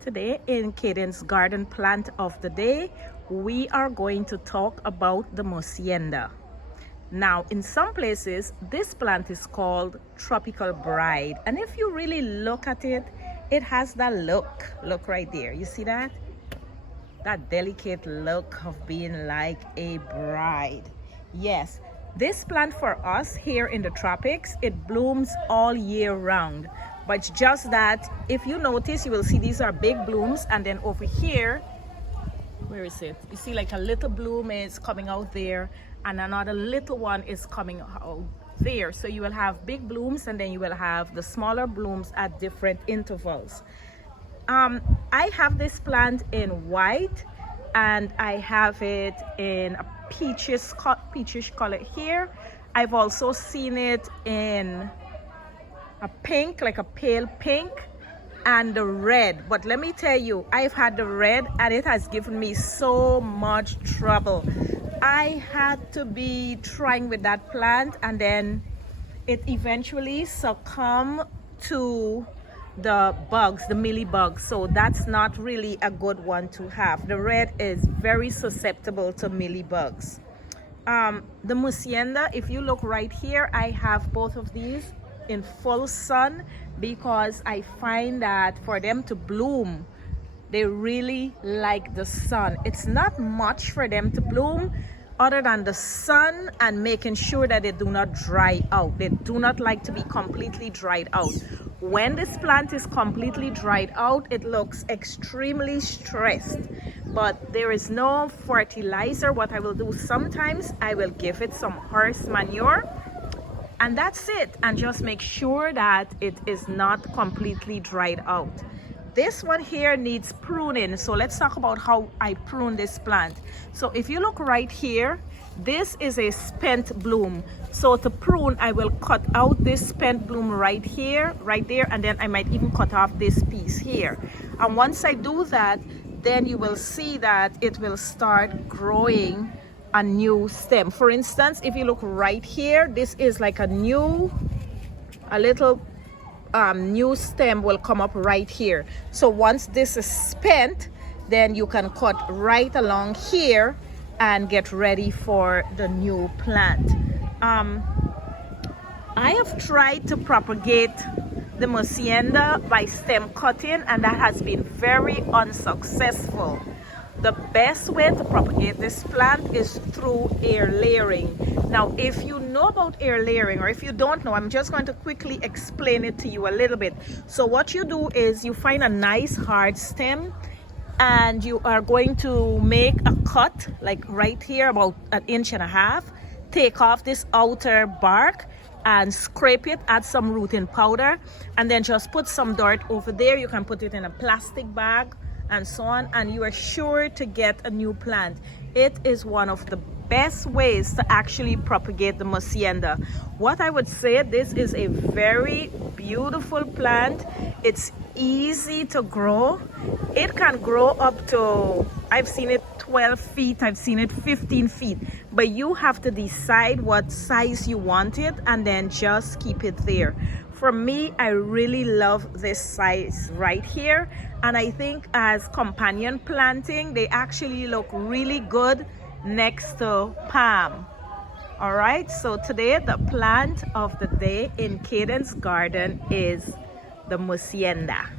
Today in Caden's garden plant of the day, we are going to talk about the Mussaenda. Now, in some places, this plant is called tropical bride. And if you really look at it, it has that look. Look right there. You see that? That delicate look of being like a bride. Yes, this plant for us here in the tropics, it blooms all year round. But it's just that if you notice, you will see these are big blooms, and then over here, where is it? You see like a little bloom is coming out there and another little one is coming out there. So you will have big blooms and then you will have the smaller blooms at different intervals. I have this plant in white and I have it in a peachish color here. I've also seen it in a pink, like a pale pink, and the red. But let me tell you, I've had the red and it has given me so much trouble. I had to be trying with that plant and then it eventually succumbed to the bugs, the mealy bugs. So that's not really a good one to have. The red is very susceptible to mealy bugs. The Mussaenda, if you look right here, I have both of these in full sun because I find that for them to bloom, they really like the sun. It's not much for them to bloom other than the sun and making sure that they do not dry out. They do not like to be completely dried out. When this plant is completely dried out, it looks extremely stressed, but there is no fertilizer. What I will do sometimes, I will give it some horse manure and that's it, and just make sure that it is not completely dried out. This one here needs pruning, so let's talk about how I prune this plant. So if you look right here, this is a spent bloom. So to prune, I will cut out this spent bloom right here, right there, and then I might even cut off this piece here. And once I do that, then you will see that it will start growing a new stem. For instance, if you look right here, this is like a little new stem will come up right here. So once this is spent, then you can cut right along here and get ready for the new plant. I have tried to propagate the Mussaenda by stem cutting, and that has been very unsuccessful. The best way to propagate this plant is through air layering. Now, if you know about air layering, or if you don't know, I'm just going to quickly explain it to you a little bit. So what you do is you find a nice hard stem and you are going to make a cut like right here, about 1.5 inches. Take off this outer bark and scrape it, add some rooting powder, and then just put some dirt over there. You can put it in a plastic bag and so on, and you are sure to get a new plant. It is one of the best ways to actually propagate the Mussaenda. What I would say, this is a very beautiful plant. It's easy to grow. It can grow up to, I've seen it 12 feet, I've seen it 15 feet, but you have to decide what size you want it and then just keep it there. For me, I really love this size right here, and I think as companion planting, they actually look really good next to palm. All right, so today the plant of the day in Caden's garden is the Mussaenda.